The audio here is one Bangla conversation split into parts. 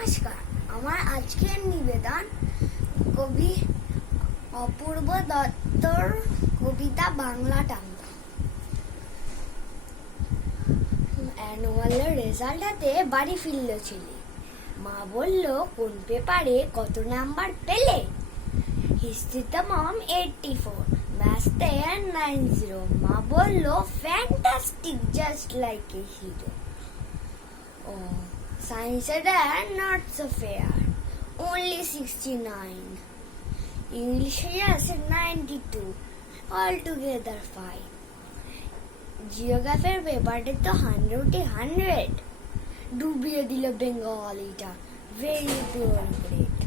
নমস্কার, আমার আজকের নিবেদন কবি অপূর্ব দত্তর কবিতা বাংলা টাংলা। অ্যানুয়ালের রেজাল্ট হাতে বাড়ি ফিরল ছেলে। মা বলল, কোন পেপারে কত নাম্বার পেলে? হিস্ট্রিতে মম 84, ম্যাথসে 90। মা বলল, fantastic, just like a hero. Science and not so fair, only 69. English yes 92, altogether fine. Geography পেপারে তো 100 ডুবিয়ে দিল বেঙ্গলিটা, ভেরি পিওর গ্রেড।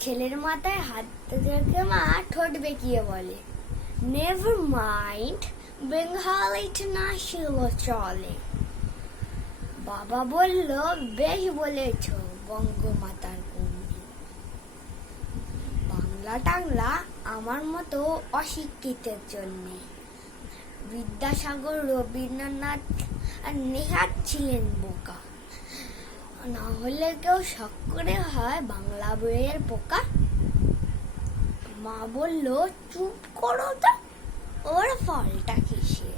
ছেলের মাথায় হাত রেখে মা ঠোঁট বেঁকিয়ে বলে, নেভার মাইন্ড, বেঙ্গলিটা না ছিল চলে। বাবা বলল, বেশ বলেছ বঙ্গমাতার কুমড়ি। বাংলা টাংলা আমার মতো অশিক্ষিতের জন্যে। বিদ্যাসাগর, রবীন্দ্রনাথ আর নেহাত ছিলেন বোকা, না হলে কেউ শখ করে হয় বাংলা বইয়ের পোকা। মা বলল, চুপ করো তো, ওর ফলটা কিসে?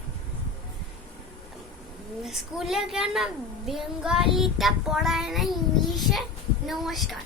স্কুলে কেন বেঙ্গলিটা পড়ায় না ইংলিশে? নমস্কার।